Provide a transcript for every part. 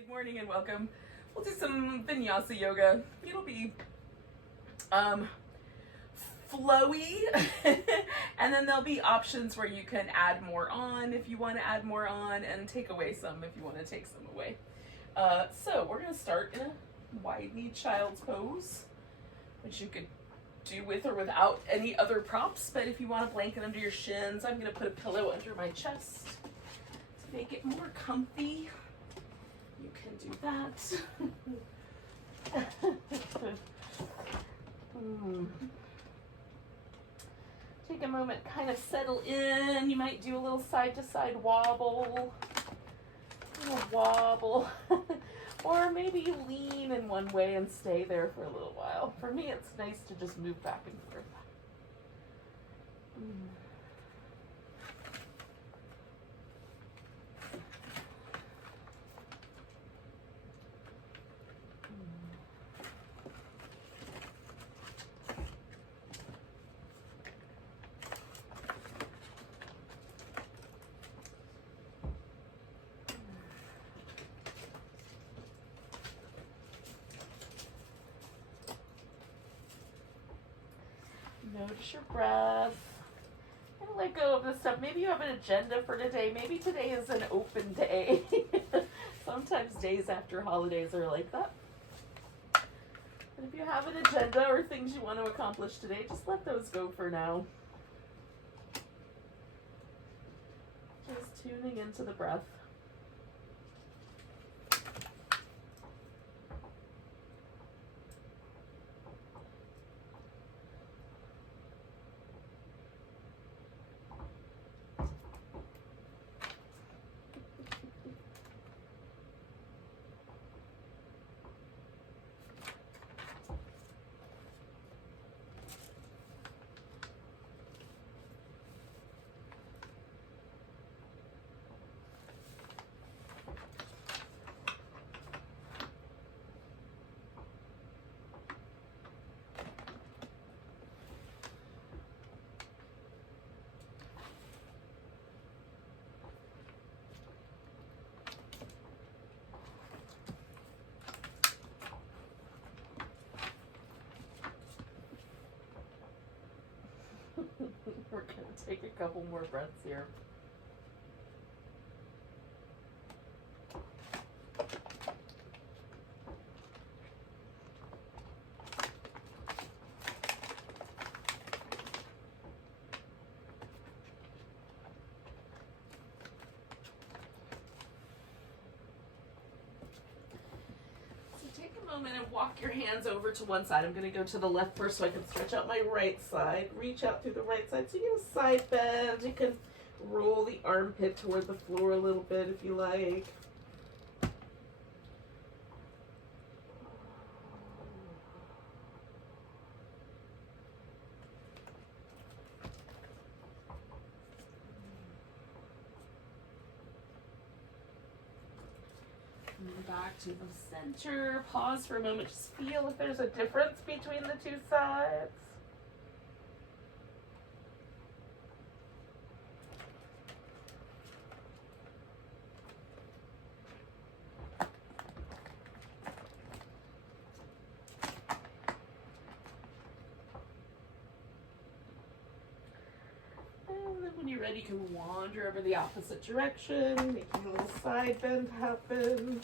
Good morning and welcome. We'll do some Vinyasa yoga. It'll be flowy and then there'll be options where you can add more on if you want to add more on and take away some if you want to take some away. So we're going to start in a wide knee child's pose, which you could do with or without any other props, but if you want a blanket under your shins, I'm going to put a pillow under my chest to make it more comfy. You can do that. Take a moment, kind of settle in. You might do a little side to side wobble. Or maybe you lean in one way and stay there for a little while. For me, it's nice to just move back and forth. Notice your breath. And let go of this stuff. Maybe you have an agenda for today. Maybe today is an open day. Sometimes days after holidays are like that. But if you have an agenda or things you want to accomplish today, just let those go for now. Just tuning into the breath. We're going to take a couple more breaths here. Take a moment and walk your hands over to one side. I'm going to go to the left first so I can stretch out my right side. Reach out through the right side so you get a side bend. You can roll the armpit toward the floor a little bit if you like. Back to the center. Pause for a moment. Just feel if there's a difference between the two sides. And then when you're ready, you can wander over the opposite direction, making a little side bend happen.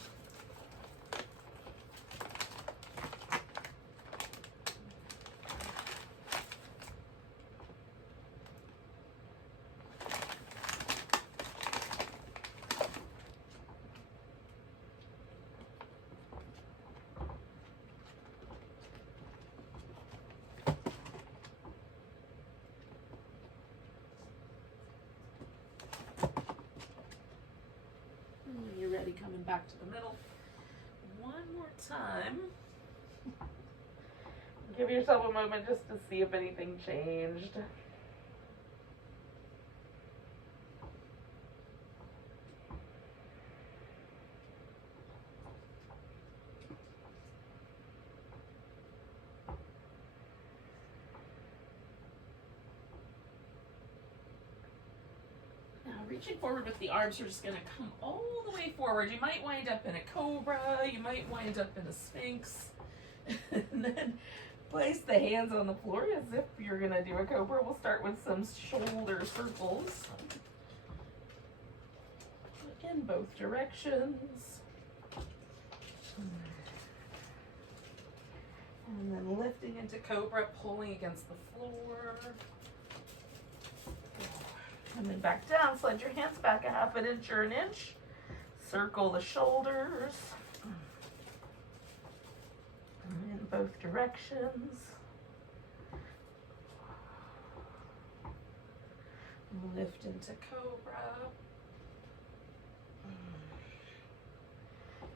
When you're ready, coming back to the middle. One more time. Give yourself a moment just to see if anything changed. Now reaching forward with the arms, we're just going to come all the way forward. You might wind up in a cobra, you might wind up in a sphinx. And then place the hands on the floor as if you're gonna do a cobra. We'll start with some shoulder circles in both directions. And then lifting into cobra, pulling against the floor. Coming back down, slide your hands back a half an inch or an inch. Circle the shoulders in both directions. Lift into cobra.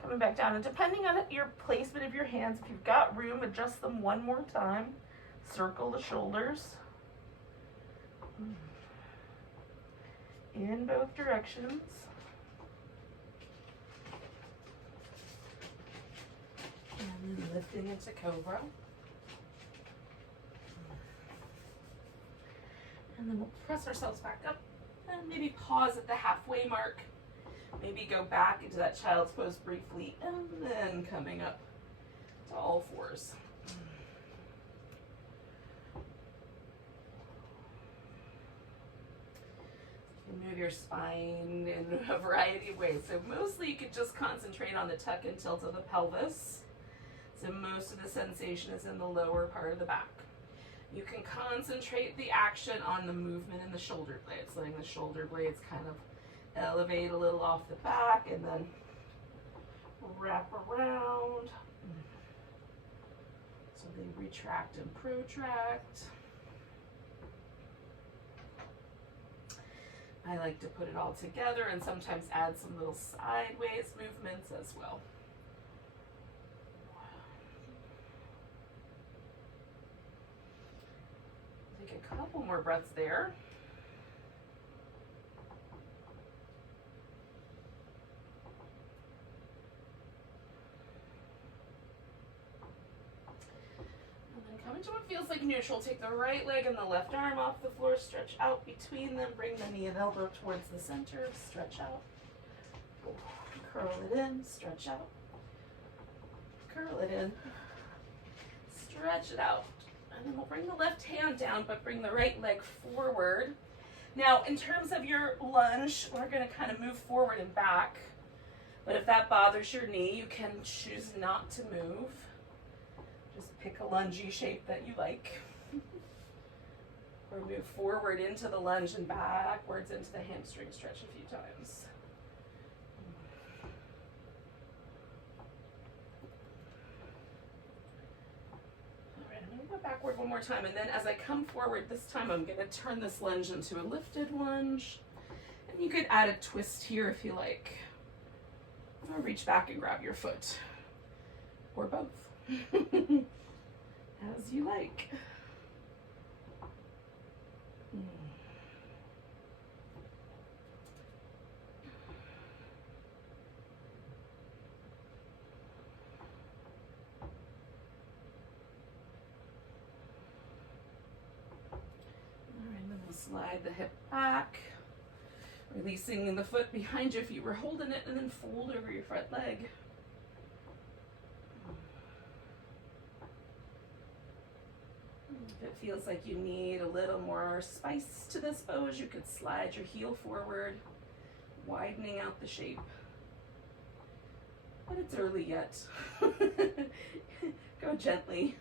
Coming back down, and depending on your placement of your hands, if you've got room, adjust them one more time. Circle the shoulders in both directions. And then lifting into cobra. And then we'll press ourselves back up and maybe pause at the halfway mark. Maybe go back into that child's pose briefly and then coming up to all fours. You can move your spine in a variety of ways. So mostly you could just concentrate on the tuck and tilt of the pelvis. So most of the sensation is in the lower part of the back. You can concentrate the action on the movement in the shoulder blades, letting the shoulder blades kind of elevate a little off the back and then wrap around. So they retract and protract. I like to put it all together and sometimes add some little sideways movements as well. Take a couple more breaths there. Come into what feels like neutral. Take the right leg and the left arm off the floor. Stretch out between them. Bring the knee and elbow towards the center. Stretch out. Curl it in. Stretch out. Curl it in. Stretch it out. And then we'll bring the left hand down, but bring the right leg forward. Now, in terms of your lunge, we're going to kind of move forward and back. But if that bothers your knee, you can choose not to move. Just pick a lungy shape that you like. Or move forward into the lunge and backwards into the hamstring stretch a few times. All right, I'm going to go backward one more time, and then as I come forward this time, I'm going to turn this lunge into a lifted lunge. And you could add a twist here if you like. Or reach back and grab your foot. Or both. As you like. Alright, then we'll slide the hip back, releasing the foot behind you if you were holding it, and then fold over your front leg. If it feels like you need a little more spice to this pose, you could slide your heel forward, widening out the shape. But it's early yet. Go gently.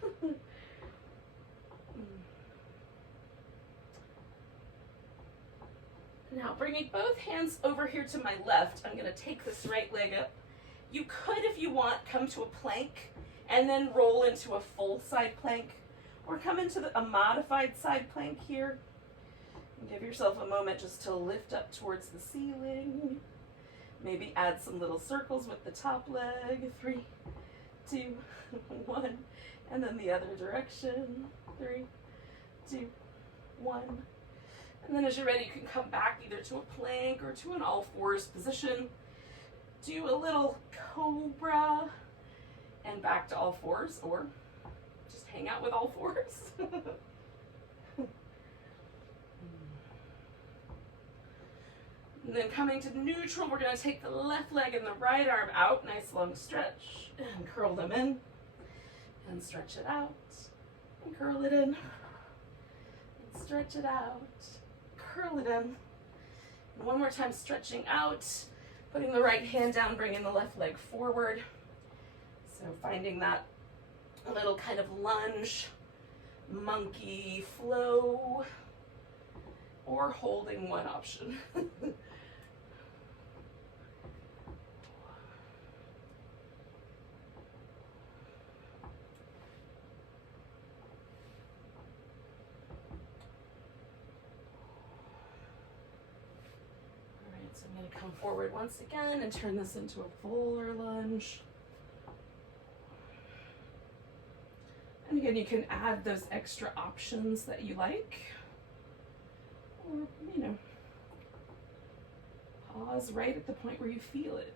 Now, bringing both hands over here to my left, I'm going to take this right leg up. You could, if you want, come to a plank and then roll into a full side plank. Or come into a modified side plank here. And give yourself a moment just to lift up towards the ceiling. Maybe add some little circles with the top leg. 3, 2, 1. And then the other direction. 3, 2, 1. And then as you're ready, you can come back either to a plank or to an all fours position. Do a little cobra and back to all fours, or just hang out with all fours. And then coming to neutral, we're going to take the left leg and the right arm out. Nice long stretch. And curl them in. And stretch it out. And curl it in. And stretch it out. Curl it in. And one more time, stretching out. Putting the right hand down, bringing the left leg forward. So finding that little kind of lunge, monkey flow, or holding one option. So I'm going to come forward once again and turn this into a fuller lunge. And again, you can add those extra options that you like. Or, you know, pause right at the point where you feel it.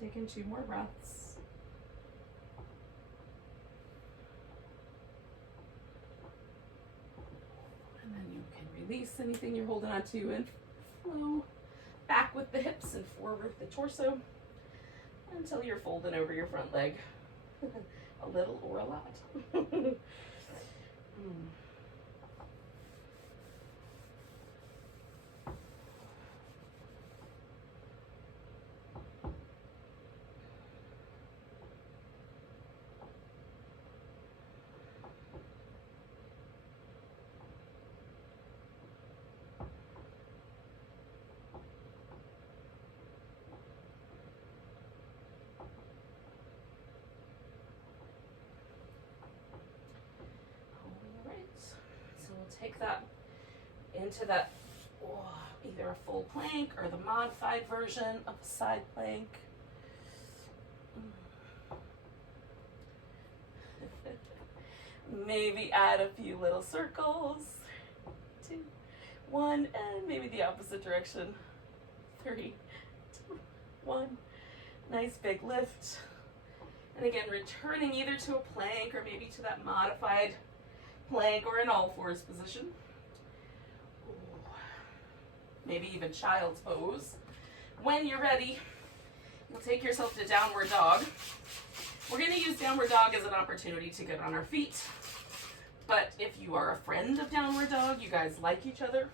Taking 2 more breaths. And then you can release anything you're holding on to and flow back with the hips and forward with the torso until you're folding over your front leg. A little or a lot. Take that into that either a full plank or the modified version of a side plank. Maybe add a few little circles. 2, 1, and maybe the opposite direction. 3, 2, 1. Nice big lift. And again, returning either to a plank or maybe to that modified plank or an all fours position. Maybe even child's pose. When you're ready, you'll take yourself to downward dog. We're going to use downward dog as an opportunity to get on our feet. But if you are a friend of downward dog, you guys like each other,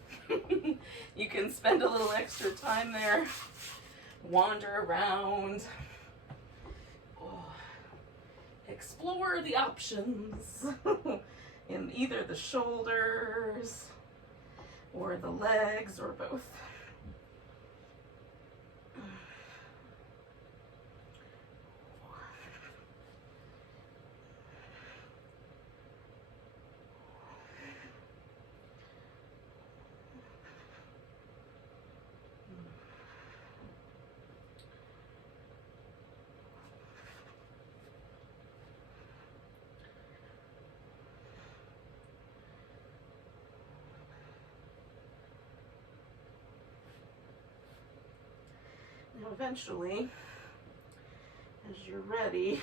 you can spend a little extra time there, wander around, explore the options. In either the shoulders or the legs or both. Now eventually, as you're ready,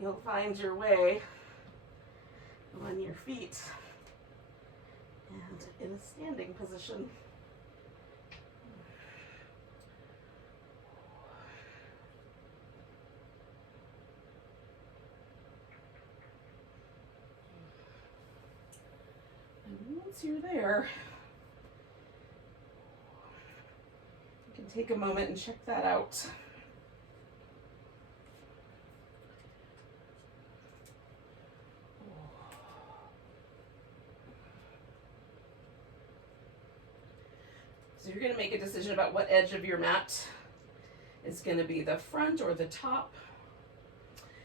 you'll find your way on your feet and in a standing position. And once you're there, take a moment and check that out. So you're going to make a decision about what edge of your mat is going to be the front or the top.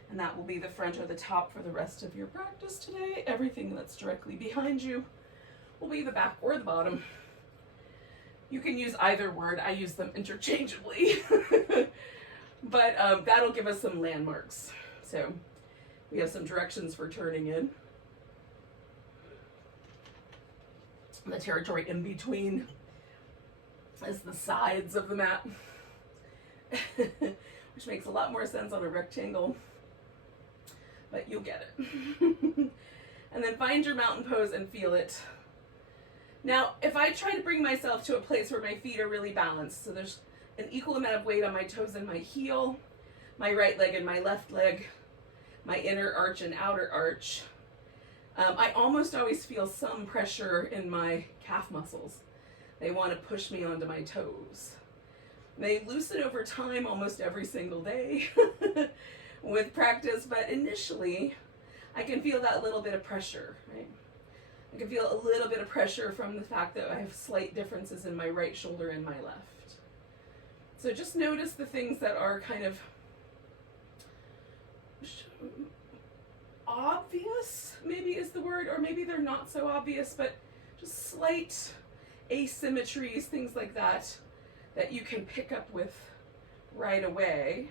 And that will be the front or the top for the rest of your practice today. Everything that's directly behind you will be the back or the bottom. You can use either word. I use them interchangeably. But that'll give us some landmarks. So we have some directions for turning in. The territory in between is the sides of the mat, which makes a lot more sense on a rectangle, but you'll get it. And then find your mountain pose and feel it. Now, if I try to bring myself to a place where my feet are really balanced, so there's an equal amount of weight on my toes and my heel, my right leg and my left leg, my inner arch and outer arch, I almost always feel some pressure in my calf muscles. They want to push me onto my toes. They loosen over time almost every single day with practice, but initially I can feel that little bit of pressure, right? I can feel a little bit of pressure from the fact that I have slight differences in my right shoulder and my left. So just notice the things that are kind of obvious, maybe is the word, or maybe they're not so obvious, but just slight asymmetries, things like that, that you can pick up with right away.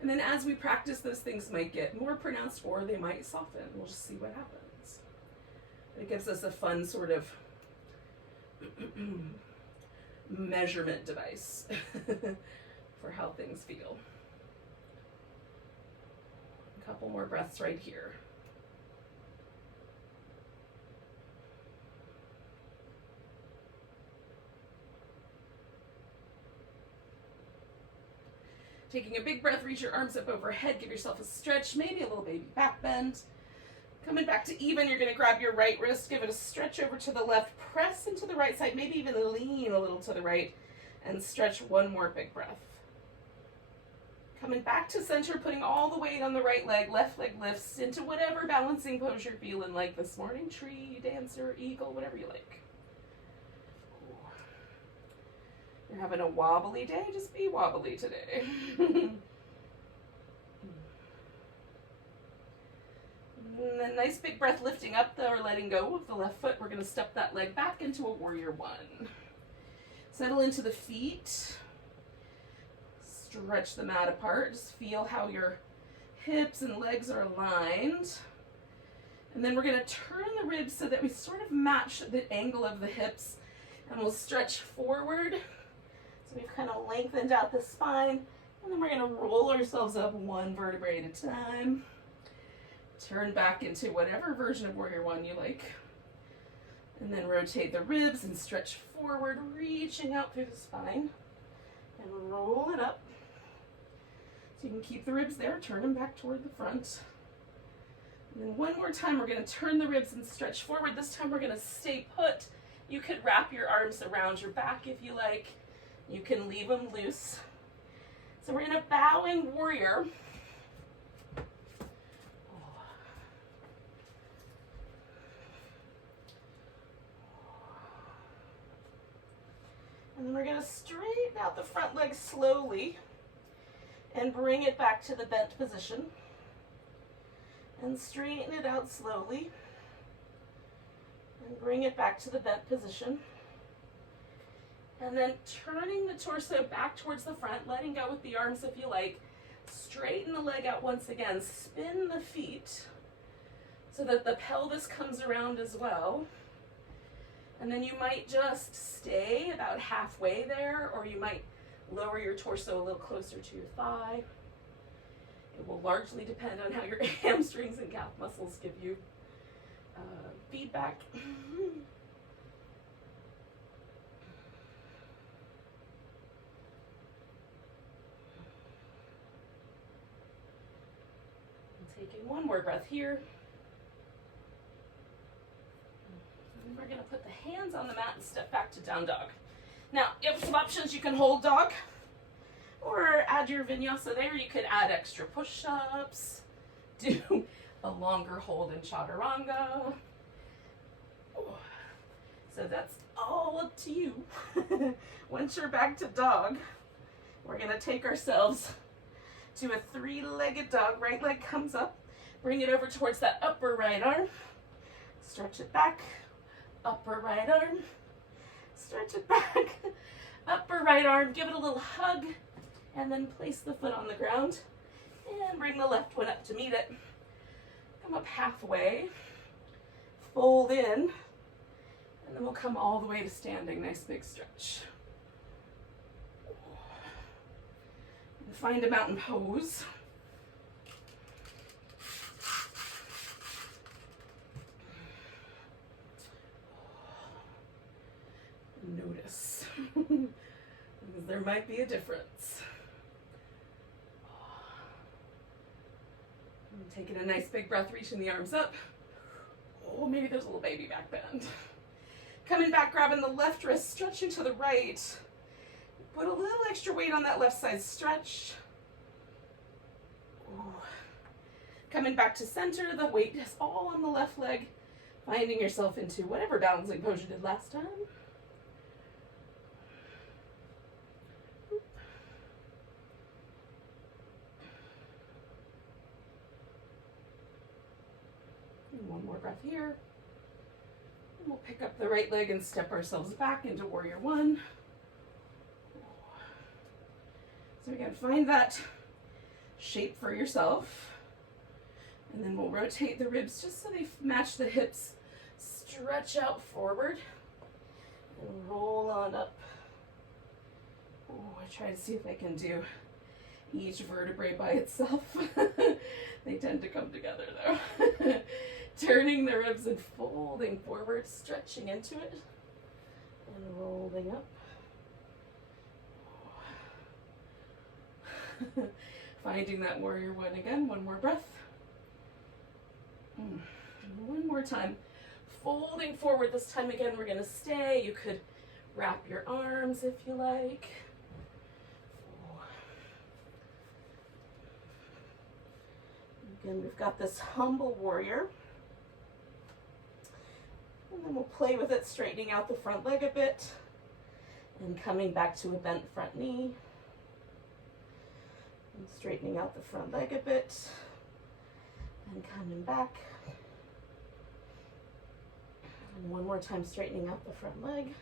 And then as we practice, those things might get more pronounced or they might soften. We'll just see what happens. It gives us a fun sort of measurement device for how things feel. A couple more breaths right here. Taking a big breath, reach your arms up overhead, give yourself a stretch, maybe a little baby back bend. Coming back to even, you're gonna grab your right wrist, give it a stretch over to the left, press into the right side, maybe even lean a little to the right, and stretch one more big breath. Coming back to center, putting all the weight on the right leg, left leg lifts into whatever balancing pose you're feeling like this morning, tree, dancer, eagle, whatever you like. You're having a wobbly day, just be wobbly today. And then nice big breath lifting up or letting go of the left foot. We're gonna step that leg back into a warrior one. Settle into the feet. Stretch the mat apart. Just feel how your hips and legs are aligned. And then we're gonna turn the ribs so that we sort of match the angle of the hips, and we'll stretch forward. So we've kind of lengthened out the spine, and then we're gonna roll ourselves up one vertebrae at a time. Turn back into whatever version of warrior one you like. And then rotate the ribs and stretch forward, reaching out through the spine. And roll it up. So you can keep the ribs there, turn them back toward the front. And then one more time, we're gonna turn the ribs and stretch forward. This time we're gonna stay put. You could wrap your arms around your back if you like. You can leave them loose. So we're in a bowing warrior. And then we're going to straighten out the front leg slowly and bring it back to the bent position. And straighten it out slowly and bring it back to the bent position. And then turning the torso back towards the front, letting go with the arms if you like. Straighten the leg out once again. Spin the feet so that the pelvis comes around as well. And then you might just stay about halfway there, or you might lower your torso a little closer to your thigh. It will largely depend on how your hamstrings and calf muscles give you feedback. Taking one more breath here. And we're going to put the hands on the mat and step back to down dog. Now, you have some options. You can hold dog or add your vinyasa there. You could add extra push-ups, do a longer hold in chaturanga. So that's all up to you. Once you're back to dog, we're going to take ourselves to a three-legged dog. Right leg comes up. Bring it over towards that upper right arm. Stretch it back. Upper right arm. Stretch it back. Upper right arm. Give it a little hug. And then place the foot on the ground. And bring the left one up to meet it. Come up halfway. Fold in. And then we'll come all the way to standing. Nice big stretch. And find a mountain pose. Notice. Because there might be a difference. And taking a nice big breath, reaching the arms up. Oh, maybe there's a little baby back bend. Coming back, grabbing the left wrist, stretching to the right. Put a little extra weight on that left side stretch. Ooh. Coming back to center, the weight is all on the left leg. Finding yourself into whatever balancing pose you did last time. And one more breath here. And we'll pick up the right leg and step ourselves back into warrior one. So again, find that shape for yourself. And then we'll rotate the ribs just so they match the hips. Stretch out forward and roll on up. Oh, I try to see if I can do each vertebrae by itself. They tend to come together though. Turning the ribs and folding forward, stretching into it, and rolling up. Finding that warrior one again, one more breath. One more time. Folding forward, this time again we're gonna stay. You could wrap your arms if you like. Again, we've got this humble warrior. And then we'll play with it, straightening out the front leg a bit and coming back to a bent front knee. And straightening out the front leg a bit and coming back. And one more time, straightening out the front leg.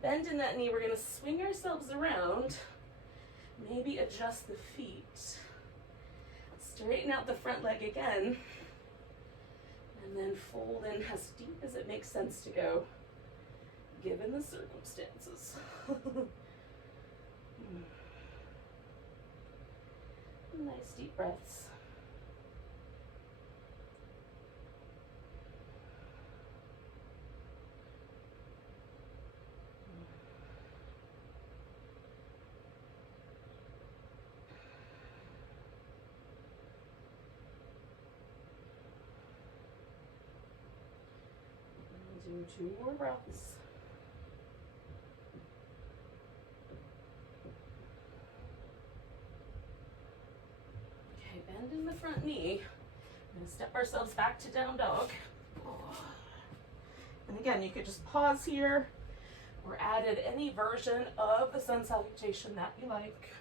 Bend in that knee, we're gonna swing ourselves around, maybe adjust the feet. Straighten out the front leg again. And then fold in as deep as it makes sense to go, given the circumstances. Nice deep breaths. Do 2 more breaths. Okay, bend in the front knee. We're going to step ourselves back to down dog. And again, you could just pause here or add any version of the sun salutation that you like.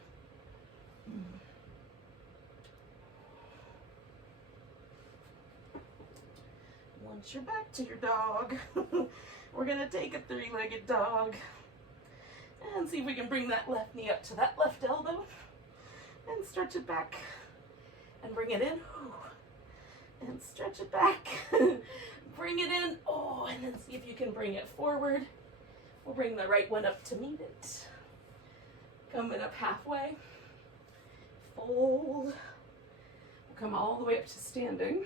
Once you're back to your dog, we're gonna take a 3-legged dog and see if we can bring that left knee up to that left elbow and stretch it back and bring it in and stretch it back. Bring it in, and then see if you can bring it forward. We'll bring the right one up to meet it. Coming up halfway, fold. We'll come all the way up to standing.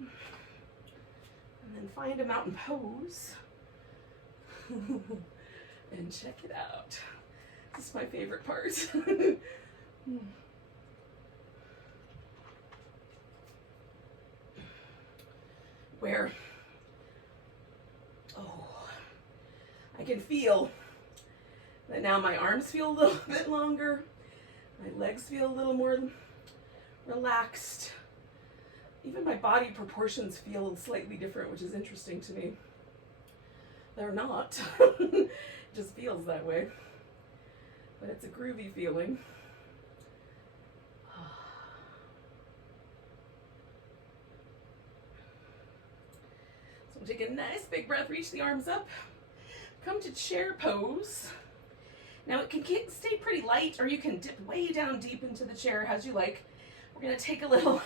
And then find a mountain pose and check it out. This is my favorite part. Where, I can feel that now my arms feel a little bit longer, my legs feel a little more relaxed. Even my body proportions feel slightly different, which is interesting to me. They're not. It just feels that way. But it's a groovy feeling. So take a nice big breath, reach the arms up. Come to chair pose. Now it can stay pretty light, or you can dip way down deep into the chair as you like. We're gonna take a little,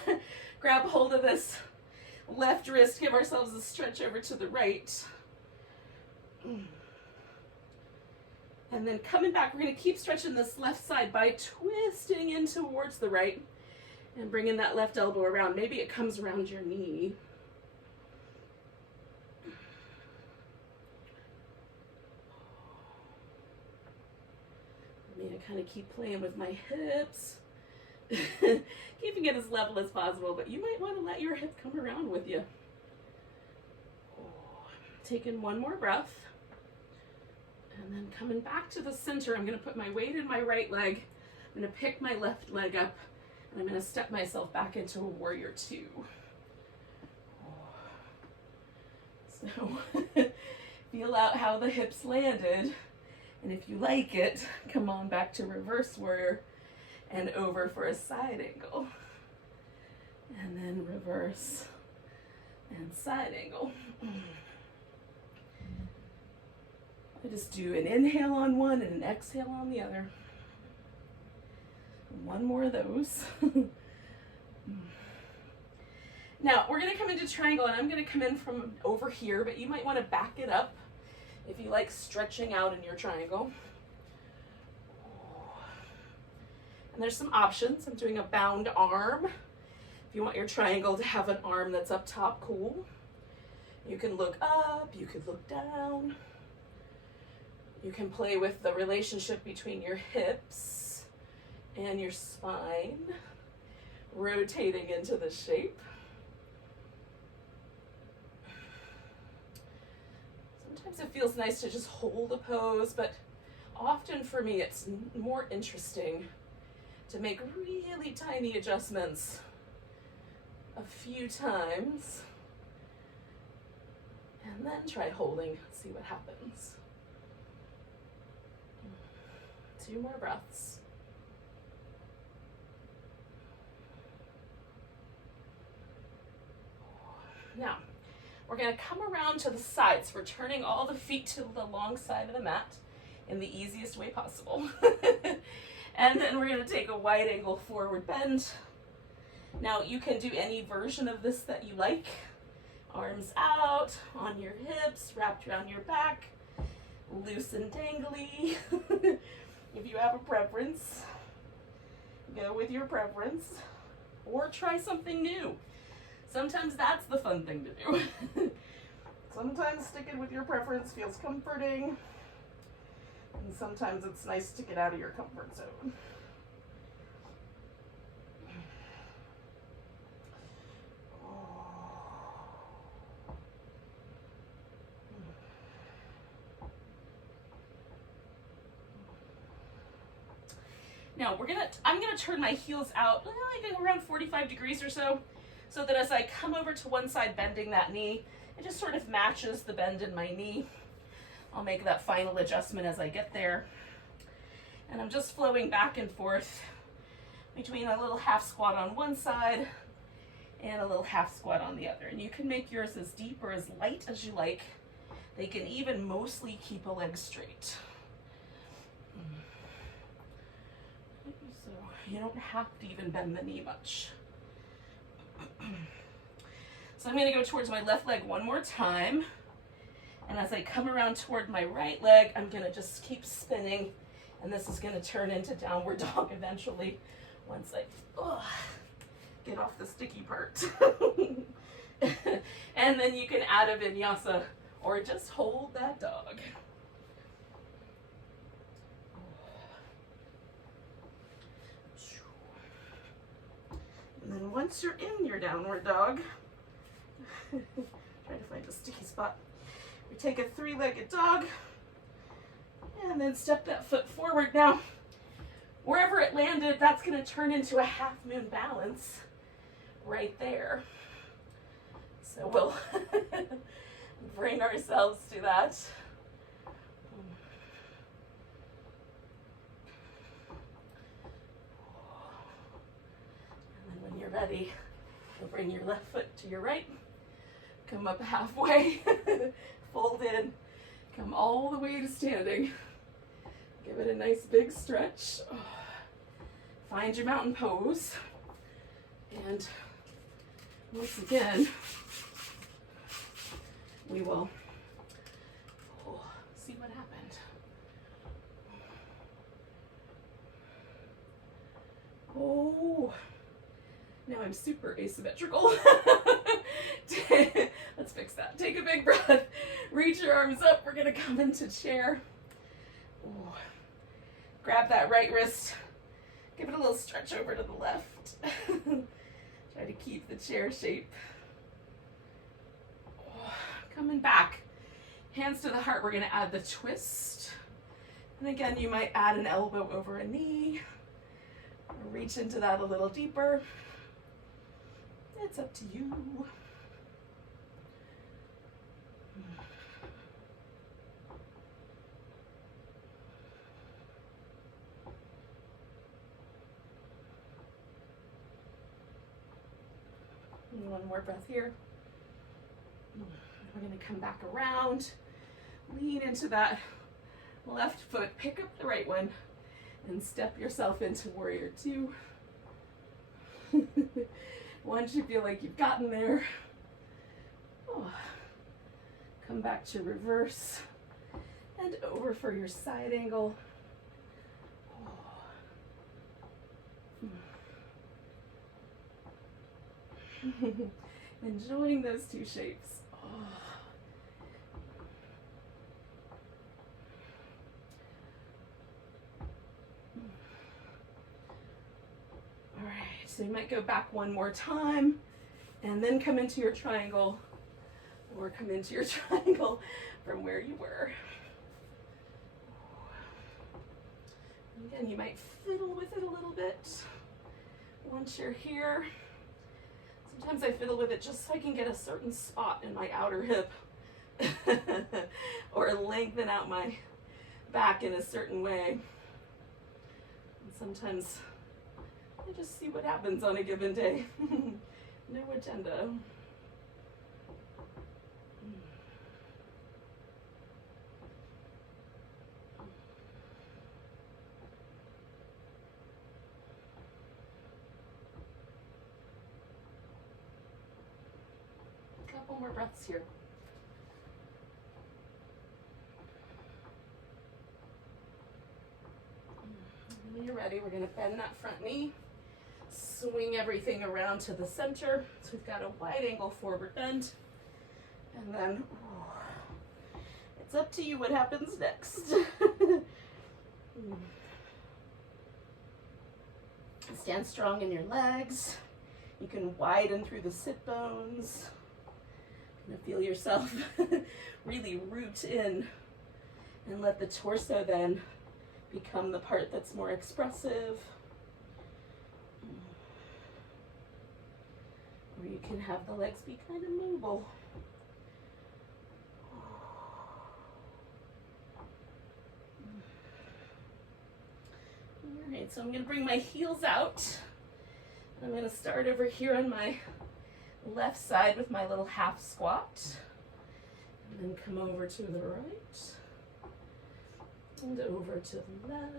grab hold of this left wrist, give ourselves a stretch over to the right. And then coming back, we're going to keep stretching this left side by twisting in towards the right and bringing that left elbow around. Maybe it comes around your knee. I'm going to kind of keep playing with my hips, keeping it as level as possible, but you might want to let your hip come around with you. Taking one more breath. And then coming back to the center, I'm going to put my weight in my right leg. I'm going to pick my left leg up, and I'm going to step myself back into a warrior two. So feel out how the hips landed. And if you like it, come on back to reverse warrior and over for a side angle. And then reverse and side angle. I just do an inhale on one and an exhale on the other. One more of those. Now, we're going to come into triangle, and I'm going to come in from over here, but you might want to back it up if you like stretching out in your triangle. And there's some options. I'm doing a bound arm. If you want your triangle to have an arm that's up top, cool. You can look up, you could look down. You can play with the relationship between your hips and your spine, rotating into the shape. Sometimes it feels nice to just hold a pose, but often for me it's more interesting to make really tiny adjustments a few times and then try holding, see what happens. 2 more breaths. Now, we're going to come around to the sides. We're turning all the feet to the long side of the mat in the easiest way possible. And then we're going to take a wide angle forward bend. Now, you can do any version of this that you like. Arms out, on your hips, wrapped around your back, loose and dangly. If you have a preference, go with your preference, or try something new. Sometimes that's the fun thing to do. Sometimes sticking with your preference feels comforting, and sometimes it's nice to get out of your comfort zone. Now I'm gonna turn my heels out like around 45 degrees or so that as I come over to one side bending that knee, it just sort of matches the bend in my knee. I'll make that final adjustment as I get there. And I'm just flowing back and forth between a little half squat on one side and a little half squat on the other. And you can make yours as deep or as light as you like. They can even mostly keep a leg straight. So you don't have to even bend the knee much. So I'm going to go towards my left leg one more time. And as I come around toward my right leg, I'm going to just keep spinning. And this is going to turn into downward dog eventually once I get off the sticky part. And then you can add a vinyasa or just hold that dog. And then once you're in your downward dog, try to find a sticky spot. We take a 3-legged dog and then step that foot forward. Now, wherever it landed, that's going to turn into a half moon balance right there. So we'll bring ourselves to that. And then when you're ready, you'll bring your left foot to your right. Come up halfway, fold in, come all the way to standing. Give it a nice big stretch. Find your mountain pose and Once again, we will see what happened. Oh, now I'm super asymmetrical. Let's fix that. Take a big breath. Reach your arms up. We're gonna come into chair. Ooh. Grab that right wrist. Give it a little stretch over to the left. Try to keep the chair shape. Oh, coming back. Hands to the heart. We're gonna add the twist. And again, you might add an elbow over a knee. Or reach into that a little deeper. It's up to you. One more breath here. We're going to come back around. Lean into that left foot. Pick up the right one and step yourself into warrior two. Once you feel like you've gotten there, come back to reverse and over for your side angle. Enjoying those two shapes. All right, so you might go back one more time and then come into your triangle, or come into your triangle from where you were. Again, you might fiddle with it a little bit once you're here. Sometimes I fiddle with it just so I can get a certain spot in my outer hip or lengthen out my back in a certain way. And sometimes I just see what happens on a given day. No agenda. Couple more breaths here. When you're ready, we're going to bend that front knee, swing everything around to the center. So we've got a wide angle forward bend, and then it's up to you what happens next. Stand strong in your legs. You can widen through the sit bones. Feel yourself really root in and let the torso then become the part that's more expressive. Or you can have the legs be kind of mobile. All right, so I'm going to bring my heels out. I'm going to start over here on my left side with my little half squat, and then come over to the right and over to the left,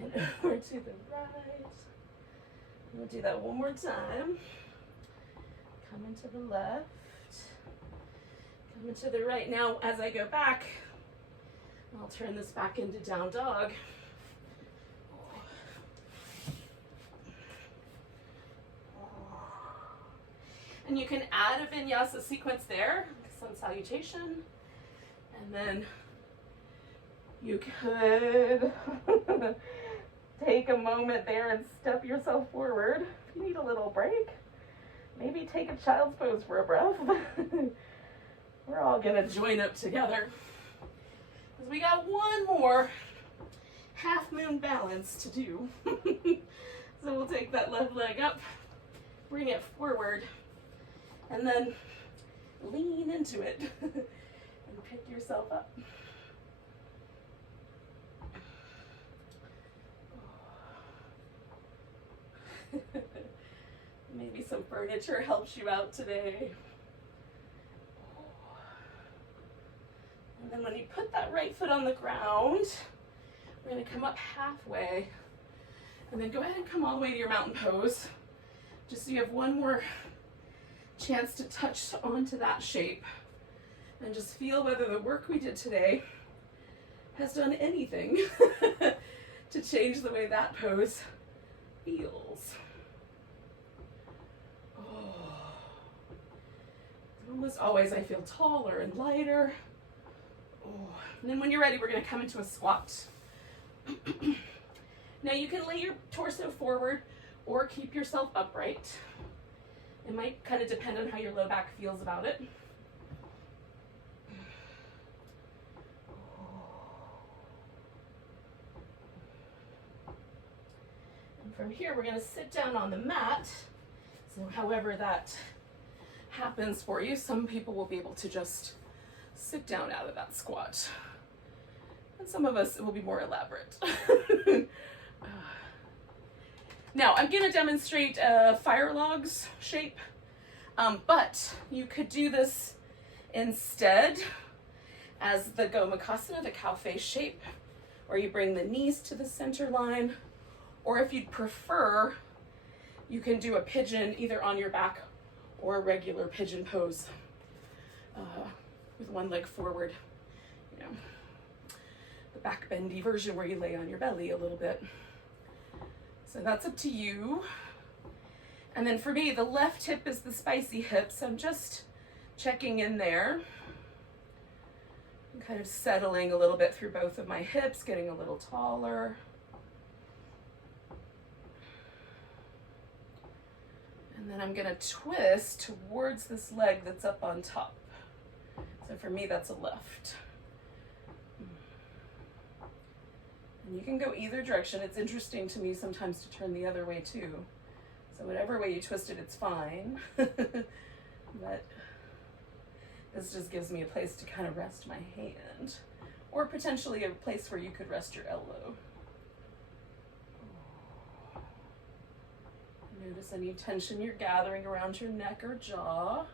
and over to the right. I'm going to do that one more time. Come into the left, come into the right. Now as I go back, I'll turn this back into down dog. And you can add a vinyasa sequence there, sun salutation, and then you could take a moment there and step yourself forward. If you need a little break, maybe take a child's pose for a breath. We're all gonna join up together, because we got one more half moon balance to do. So we'll take that left leg up, bring it forward, and then lean into it and pick yourself up. Maybe some furniture helps you out today. And then when you put that right foot on the ground, we're going to come up halfway And then go ahead and come all the way to your mountain pose, just so you have one more chance to touch onto that shape, and just feel whether the work we did today has done anything to change the way that pose feels. Oh. Almost always I feel taller and lighter. Oh. And then when you're ready, we're going to come into a squat. Now you can lay your torso forward or keep yourself upright. It might kind of depend on how your low back feels about it. And from here, we're going to sit down on the mat. So however that happens for you, some people will be able to just sit down out of that squat. And some of us, it will be more elaborate. Now, I'm going to demonstrate a fire logs shape, but you could do this instead as the Gomukhasana, the cow face shape, where you bring the knees to the center line, or if you'd prefer, you can do a pigeon either on your back or a regular pigeon pose with one leg forward, you know, the back bendy version where you lay on your belly a little bit. So that's up to you. And then for me, the left hip is the spicy hip, so I'm just checking in there. I'm kind of settling a little bit through both of my hips, getting a little taller. And then I'm gonna twist towards this leg that's up on top. So for me, that's a left. And you can go either direction. It's interesting to me sometimes to turn the other way too. So whatever way you twist it, it's fine. But this just gives me a place to kind of rest my hand, or potentially a place where you could rest your elbow. Notice any tension you're gathering around your neck or jaw.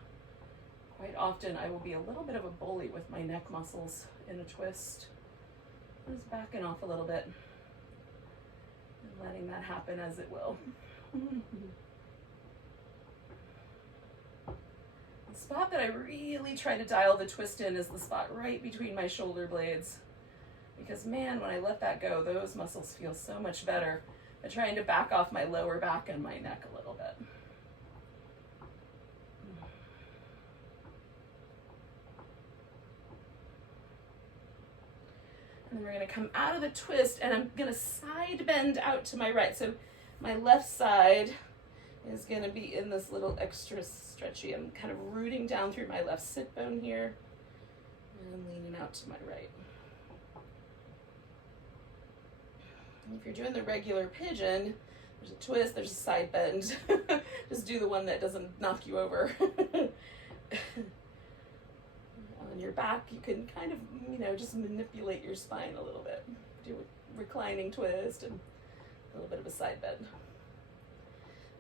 Quite often I will be a little bit of a bully with my neck muscles in a twist. Just backing off a little bit and letting that happen as it will. The spot that I really try to dial the twist in is the spot right between my shoulder blades. Because man, when I let that go, those muscles feel so much better at trying to back off my lower back and my neck a little bit. And then we're going to come out of the twist, and I'm going to side bend out to my right. So my left side is going to be in this little extra stretchy. I'm kind of rooting down through my left sit bone here and leaning out to my right. And if you're doing the regular pigeon, there's a twist, there's a side bend. Just do the one that doesn't knock you over. On your back, you can kind of, you know, just manipulate your spine a little bit. Do a reclining twist and a little bit of a side bend.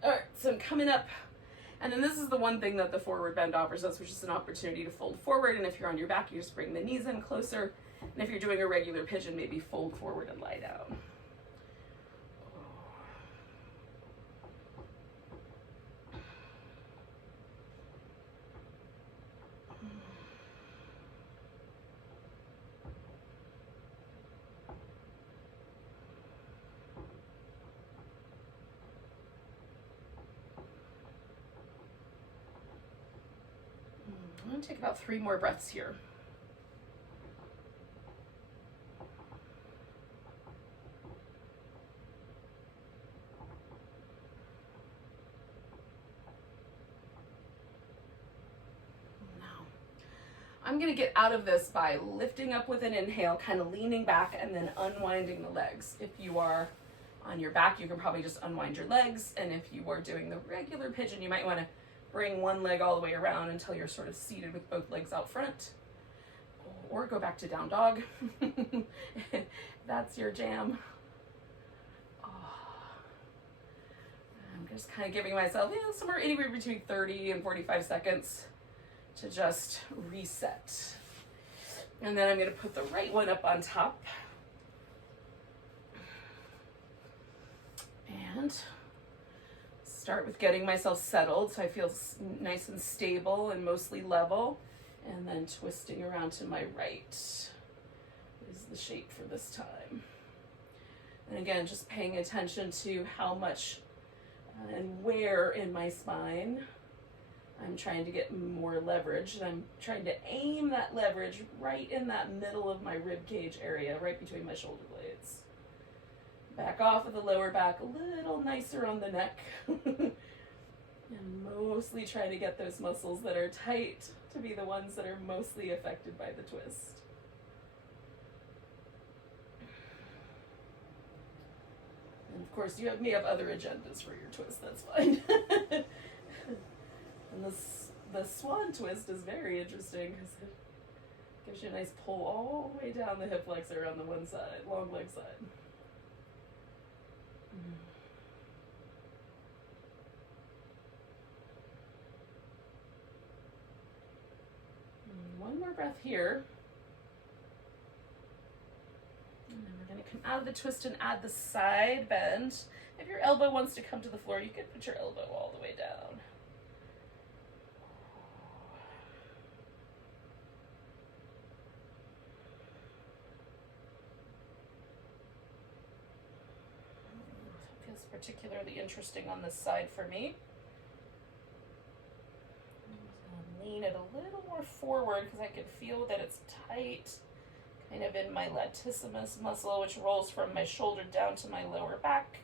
All right, so I'm coming up, and then this is the one thing that the forward bend offers us, which is an opportunity to fold forward. And if you're on your back, you just bring the knees in closer. And if you're doing a regular pigeon, maybe fold forward and lie down. I'm going to take about 3 more breaths here. Now, I'm going to get out of this by lifting up with an inhale, kind of leaning back and then unwinding the legs. If you are on your back, you can probably just unwind your legs. And if you are doing the regular pigeon, you might want to bring one leg all the way around until you're sort of seated with both legs out front. Or go back to down dog. That's your jam. Oh. I'm just kind of giving myself somewhere anywhere between 30 and 45 seconds to just reset. And then I'm going to put the right one up on top. And start with getting myself settled so I feel nice and stable and mostly level, and then twisting around to my right is the shape for this time. And again, just paying attention to how much and where in my spine I'm trying to get more leverage, and I'm trying to aim that leverage right in that middle of my rib cage area, right between my shoulder blades. Back off of the lower back, a little nicer on the neck. And mostly trying to get those muscles that are tight to be the ones that are mostly affected by the twist. And of course, you may have other agendas for your twist, that's fine. And the swan twist is very interesting because it gives you a nice pull all the way down the hip flexor on the one side, long leg side. One more breath here. And then we're going to come out of the twist and add the side bend. If your elbow wants to come to the floor, you can put your elbow all the way down. It feels particularly interesting on this side for me. Lean it a little more forward because I can feel that it's tight kind of in my latissimus muscle, which rolls from my shoulder down to my lower back.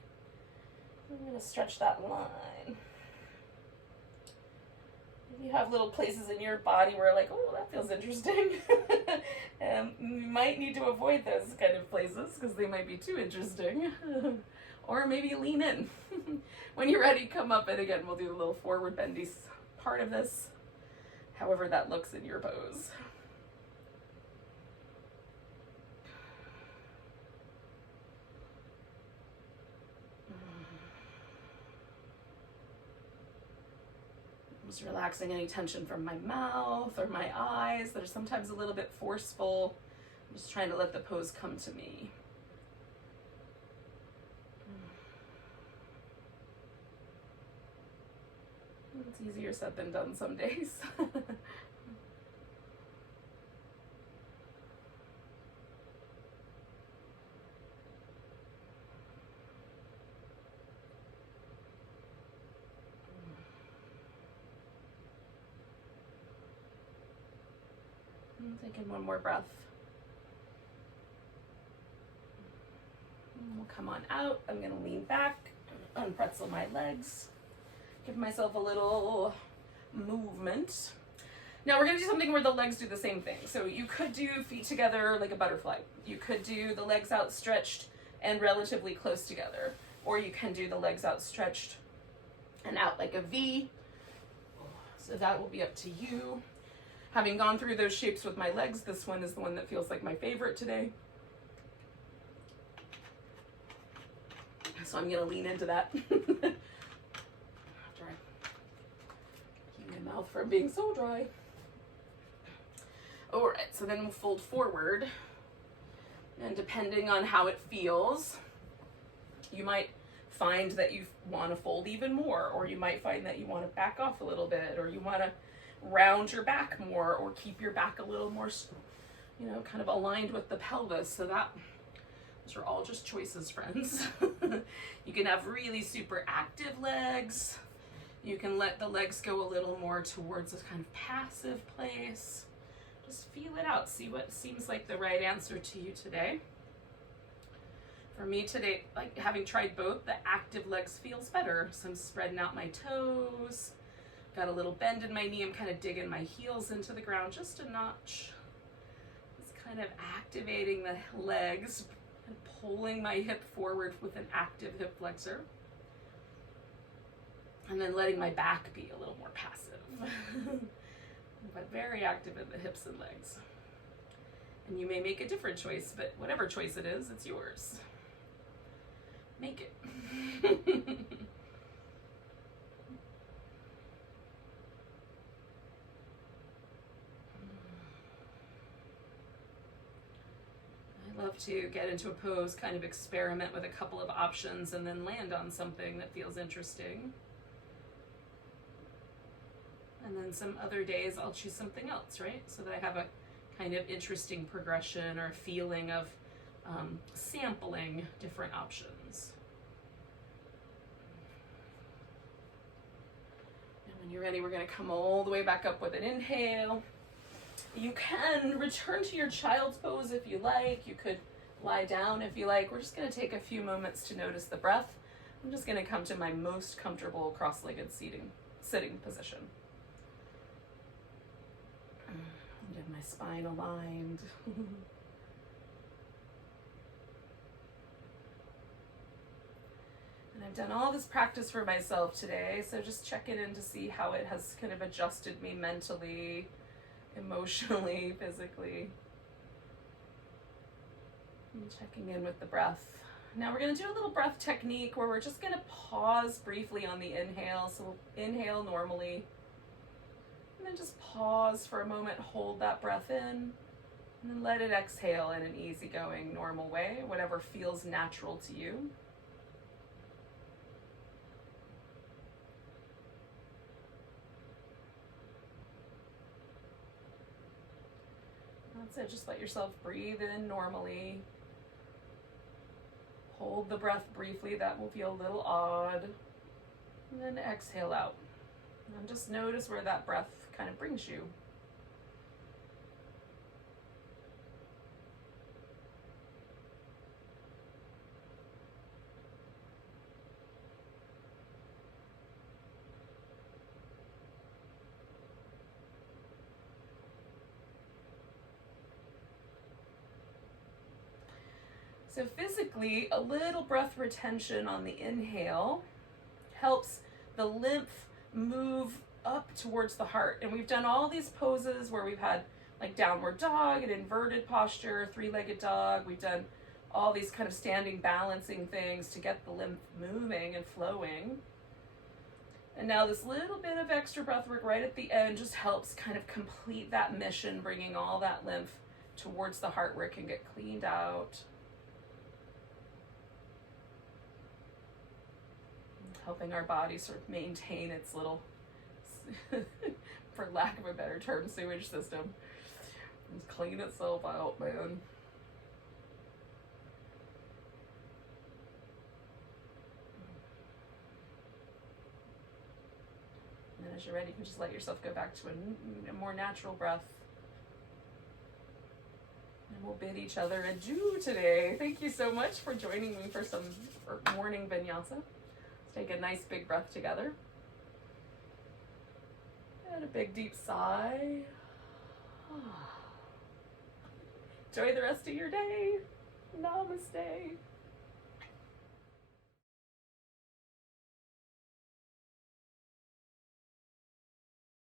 I'm going to stretch that line. If you have little places in your body where like, oh, that feels interesting, you might need to avoid those kind of places because they might be too interesting. Or maybe lean in. When you're ready, come up, and again, we'll do the little forward bendy part of this, however that looks in your pose. Just relaxing any tension from my mouth or my eyes that are sometimes a little bit forceful. I'm just trying to let the pose come to me. It's easier said than done some days. I'm taking one more breath. And we'll come on out. I'm going to lean back, unpretzel my legs. Give myself a little movement. Now we're going to do something where the legs do the same thing. So you could do feet together like a butterfly. You could do the legs outstretched and relatively close together. Or you can do the legs outstretched and out like a V. So that will be up to you. Having gone through those shapes with my legs, this one is the one that feels like my favorite today. So I'm going to lean into that. Keep my mouth from being so dry. All right, so then we'll fold forward. And depending on how it feels, you might find that you want to fold even more, or you might find that you want to back off a little bit, or you want to round your back more, or keep your back a little more, kind of aligned with the pelvis. So those are all just choices, friends. You can have really super active legs. You can let the legs go a little more towards this kind of passive place. Just feel it out. See what seems like the right answer to you today. For me today, like having tried both, the active legs feels better. So I'm spreading out my toes. Got a little bend in my knee. I'm kind of digging my heels into the ground just a notch. Just kind of activating the legs and pulling my hip forward with an active hip flexor. And then letting my back be a little more passive. But very active in the hips and legs. And you may make a different choice, but whatever choice it is, it's yours. Make it. I love to get into a pose, kind of experiment with a couple of options, and then land on something that feels interesting. And then some other days I'll choose something else, right? So that I have a kind of interesting progression or feeling of sampling different options. And when you're ready, we're going to come all the way back up with an inhale. You can return to your child's pose if you like. You could lie down if you like. We're just going to take a few moments to notice the breath. I'm just going to come to my most comfortable cross-legged sitting position. Get my spine aligned. And I've done all this practice for myself today, so just checking in to see how it has kind of adjusted me mentally, emotionally, physically. And checking in with the breath. Now we're going to do a little breath technique where we're just going to pause briefly on the inhale. So we'll inhale normally. And then just pause for a moment, hold that breath in, and then let it exhale in an easygoing, normal way, whatever feels natural to you. That's it, just let yourself breathe in normally. Hold the breath briefly, that will feel a little odd. And then exhale out. And just notice where that breath kind of brings you. So physically, a little breath retention on the inhale helps the lymph move up towards the heart. And we've done all these poses where we've had like downward dog, an inverted posture, three-legged dog. We've done all these kind of standing balancing things to get the lymph moving and flowing. And now this little bit of extra breath work right at the end just helps kind of complete that mission, bringing all that lymph towards the heart where it can get cleaned out. Helping our body sort of maintain its little, for lack of a better term, sewage system. Just clean itself out, man. And then as you're ready, you can just let yourself go back to a more natural breath. And we'll bid each other adieu today. Thank you so much for joining me for some morning vinyasa. Take a nice big breath together. And a big deep sigh. Enjoy the rest of your day. Namaste.